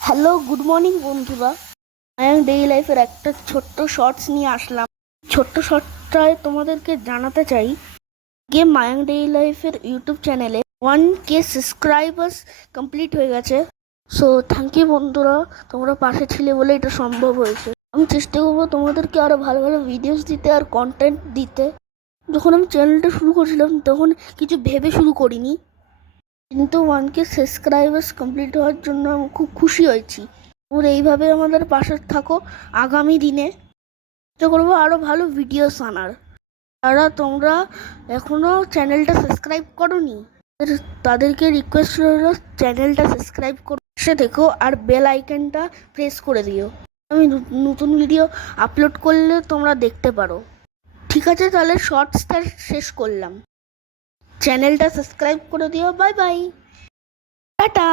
Hello, good morning বন্ধুরা। Mayang daily লাইফের একটা ছোট্ট শর্টস নিয়ে আসলাম। ছোট্ট শর্টটায় তোমাদেরকে জানাতে চাই যে মায়াং ডেইলি লাইফের ইউটিউব চ্যানেলে 1K সাবস্ক্রাইবার্স কমপ্লিট হয়ে গেছে। সো থ্যাংক ইউ বন্ধুরা, তোমরা পাশে ছিলে বলে এটা সম্ভব হয়েছে। আমি চেষ্টা করবো তোমাদেরকে আরও ভালো ভালো ভিডিওস দিতে আর কন্টেন্ট দিতে। যখন আমি চ্যানেলটা শুরু করেছিলাম তখন কিছু ভেবে শুরু করিনি, কিন্তু 1K সাবস্ক্রাইবার্স কমপ্লিট হওয়ার জন্য আমি খুব খুশি হয়েছি। তোমরা এইভাবে আমাদের পাশে থাকো। আগামী দিনে চেষ্টা করবো আরও ভালো ভিডিওস আনার। যারা তোমরা এখনও চ্যানেলটা সাবস্ক্রাইব করোনি তাদেরকে রিকোয়েস্ট রইল চ্যানেলটা সাবস্ক্রাইব করে পাশে দেখো আর বেল আইকনটা প্রেস করে দিও। আমি নতুন ভিডিও আপলোড করলে তোমরা দেখতে পারো। ঠিক আছে, তাহলে শর্টসটা শেষ করলাম। চ্যানেলটা সাবস্ক্রাইব করে দিও। Bye bye, tata.